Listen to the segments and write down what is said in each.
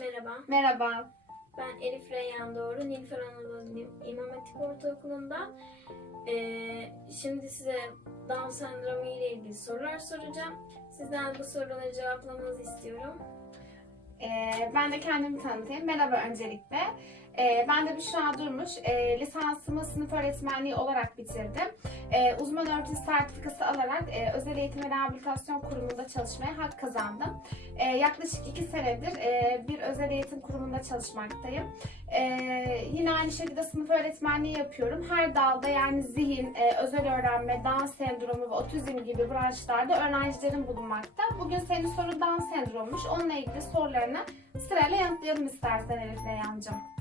Merhaba, Merhaba. ben Elif Reyhan Doğru, Nilüfer Anadolu İmam Hatip Ortaokulu'nda. Ee, şimdi size Down sendromu ile ilgili sorular soracağım. Sizden bu soruları cevaplamanızı istiyorum. Ee, ben de kendimi tanıtayım. Merhaba öncelikle. Ee, ben de Büşra Durmuş. Ee, lisansımı sınıf öğretmenliği olarak bitirdim. Ee, uzman öğretim sertifikası alarak e, özel eğitim ve rehabilitasyon kurumunda çalışmaya hak kazandım. Ee, yaklaşık iki senedir e, bir özel eğitim kurumunda çalışmaktayım. Ee, yine aynı şekilde sınıf öğretmenliği yapıyorum. Her dalda yani zihin, e, özel öğrenme, Down sendromu ve otizm gibi branşlarda öğrencilerim bulunmakta. Bugün senin soru Down sendrommuş. Onunla ilgili sorularını sırayla yanıtlayalım istersen Elif Reyhancığım.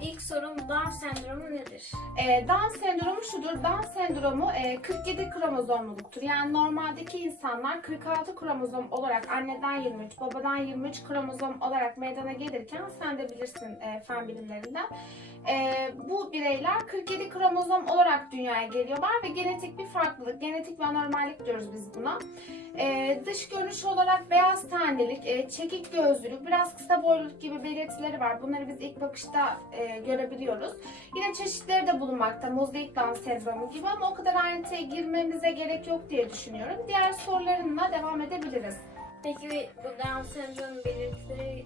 İlk sorum Down sendromu nedir? Ee, Down sendromu şudur. Down sendromu e, 47 kromozomluluktur. Yani normaldeki insanlar 46 kromozom olarak anneden 23, babadan 23 kromozom olarak meydana gelirken sen de bilirsin e, fen bilimlerinden. E, bu bireyler 47 kromozom olarak dünyaya geliyorlar ve genetik bir farklılık, genetik bir anormallik diyoruz biz buna. E, dış görünüş olarak beyaz tenlilik, e, çekik gözlülük, biraz kısa boyluluk gibi belirtileri var. Bunları biz ilk bakışta e, görebiliyoruz. Yine çeşitleri de bulunmakta. Mozaik Down sendromu gibi ama o kadar ayrıntıya girmemize gerek yok diye düşünüyorum. Diğer sorularınla devam edebiliriz. Peki bu Down sendromu belirtileri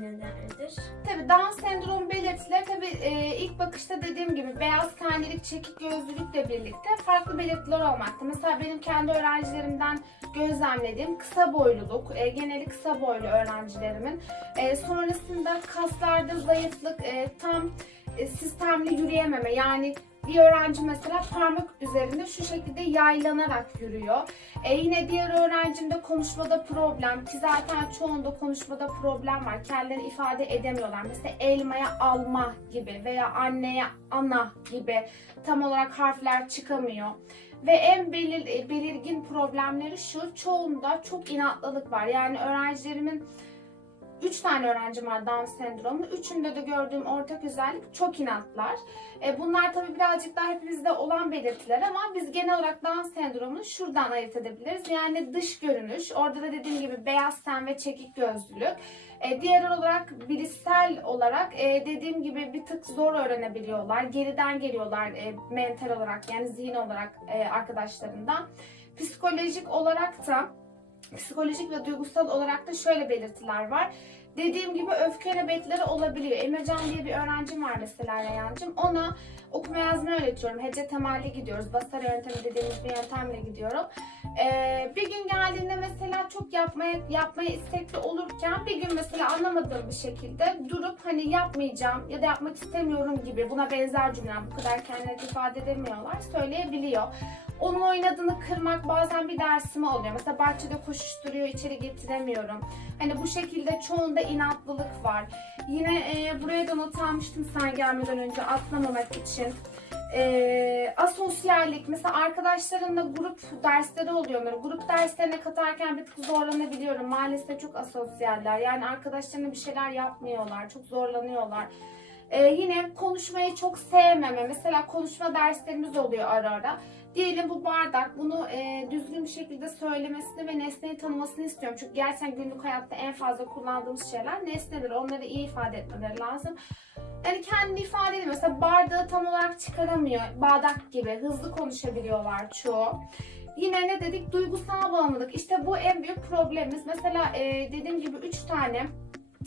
nelerdir? Tabii Down sendromu belirtileri tabii e, ilk bakışta dediğim gibi beyaz tenlilik, çekik gözlülükle birlikte farklı belirtiler olmakta. Mesela benim kendi öğrencilerimden gözlemlediğim kısa boyluluk, e, geneli kısa boylu öğrencilerimin. E, sonrasında kaslarda zayıflık, e, tam e, sistemli yürüyememe yani bir öğrenci mesela parmak üzerinde şu şekilde yaylanarak yürüyor. E yine diğer öğrencimde konuşmada problem ki zaten çoğunda konuşmada problem var. Kendilerini ifade edemiyorlar. Mesela elmaya alma gibi veya anneye ana gibi tam olarak harfler çıkamıyor. Ve en belir, belirgin problemleri şu, çoğunda çok inatlılık var. Yani öğrencilerimin 3 tane öğrencim var Down sendromu. Üçünde de gördüğüm ortak özellik çok inatlar. E, bunlar tabii birazcık daha hepimizde olan belirtiler ama biz genel olarak Down sendromunu şuradan ayırt edebiliriz. Yani dış görünüş, orada da dediğim gibi beyaz ten ve çekik gözlülük. E, diğer olarak bilişsel olarak e, dediğim gibi bir tık zor öğrenebiliyorlar. Geriden geliyorlar e, mental olarak yani zihin olarak e, arkadaşlarından. Psikolojik olarak da psikolojik ve duygusal olarak da şöyle belirtiler var. Dediğim gibi öfke nöbetleri olabiliyor. Emircan diye bir öğrencim var mesela Reyhancığım. Ona okuma yazma öğretiyorum. Hece temelli gidiyoruz. Basar yöntemi dediğimiz bir yöntemle gidiyorum. Ee, bir gün geldiğinde mesela çok yapmaya yapmaya istekli olurken bir gün mesela anlamadığım bir şekilde durup hani yapmayacağım ya da yapmak istemiyorum gibi buna benzer cümleler bu kadar kendini ifade edemiyorlar söyleyebiliyor. Onun oynadığını kırmak bazen bir dersime oluyor. Mesela bahçede koşuşturuyor, içeri getiremiyorum. Hani bu şekilde çoğunda inatlılık var. Yine e, buraya da not almıştım sen gelmeden önce atlamamak için. E, asosyallik, mesela arkadaşlarımla grup dersleri oluyor. Böyle grup derslerine katarken bir tık zorlanabiliyorum. Maalesef çok asosyaller. Yani arkadaşlarına bir şeyler yapmıyorlar, çok zorlanıyorlar. Ee, yine konuşmayı çok sevmeme. Mesela konuşma derslerimiz oluyor ara ara. Diyelim bu bardak bunu e, düzgün bir şekilde söylemesini ve nesneyi tanımasını istiyorum. Çünkü gerçekten günlük hayatta en fazla kullandığımız şeyler nesneler. Onları iyi ifade etmeleri lazım. Yani kendini ifade edemiyor. Mesela bardağı tam olarak çıkaramıyor. Bardak gibi hızlı konuşabiliyorlar çoğu. Yine ne dedik? Duygusal bağımlılık. İşte bu en büyük problemimiz. Mesela e, dediğim gibi 3 tane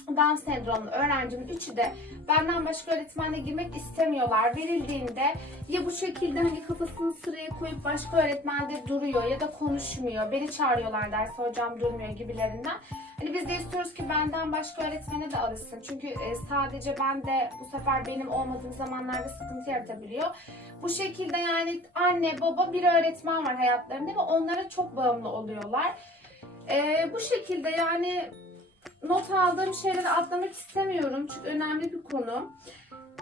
Down sendromlu öğrencimin üçü de benden başka öğretmenle girmek istemiyorlar. Verildiğinde ya bu şekilde hani kafasını sıraya koyup başka öğretmende duruyor ya da konuşmuyor. Beni çağırıyorlar derse hocam durmuyor gibilerinden. Hani biz de istiyoruz ki benden başka öğretmene de alışsın. Çünkü e, sadece ben de bu sefer benim olmadığım zamanlarda sıkıntı yaratabiliyor. Bu şekilde yani anne baba bir öğretmen var hayatlarında ve onlara çok bağımlı oluyorlar. E, bu şekilde yani not aldığım şeyleri atlamak istemiyorum çünkü önemli bir konu.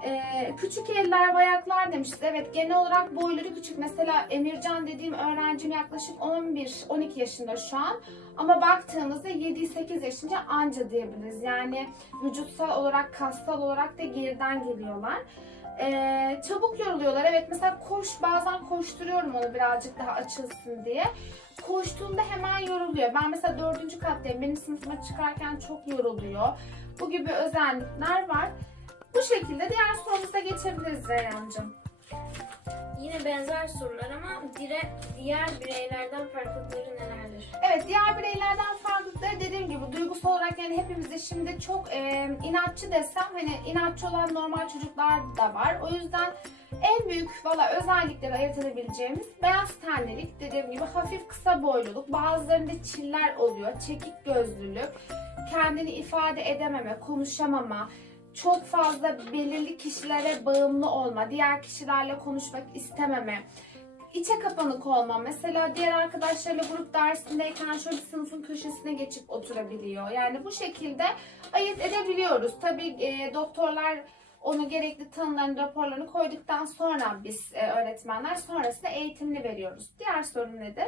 Ee, küçük eller ve ayaklar demişiz. Evet genel olarak boyları küçük. Mesela Emircan dediğim öğrencim yaklaşık 11-12 yaşında şu an. Ama baktığımızda 7-8 yaşınca anca diyebiliriz. Yani vücutsal olarak, kassal olarak da geriden geliyorlar. Ee, çabuk yoruluyorlar. Evet mesela koş bazen koşturuyorum onu birazcık daha açılsın diye. Koştuğunda hemen yoruluyor. Ben mesela dördüncü kattayım. Benim sınıfıma çıkarken çok yoruluyor. Bu gibi özellikler var. Bu şekilde diğer sorumuza geçebiliriz Reyhan'cığım. Yine benzer sorular ama dire, diğer bireylerden farklılıkları nelerdir? Evet diğer bireylerden farklılıkları dediğim gibi duygusal olarak yani hepimizde şimdi çok e, inatçı desem hani inatçı olan normal çocuklar da var. O yüzden en büyük valla özellikleri ayırt edebileceğimiz beyaz tenlilik dediğim gibi hafif kısa boyluluk bazılarında çiller oluyor çekik gözlülük kendini ifade edememe konuşamama çok fazla belirli kişilere bağımlı olma diğer kişilerle konuşmak istememe içe kapanık olma. Mesela diğer arkadaşlarıyla grup dersindeyken şöyle bir sınıfın köşesine geçip oturabiliyor. Yani bu şekilde ayırt edebiliyoruz. Tabii e, doktorlar onu gerekli tanılarını, raporlarını koyduktan sonra biz e, öğretmenler sonrasında eğitimini veriyoruz. Diğer sorun nedir?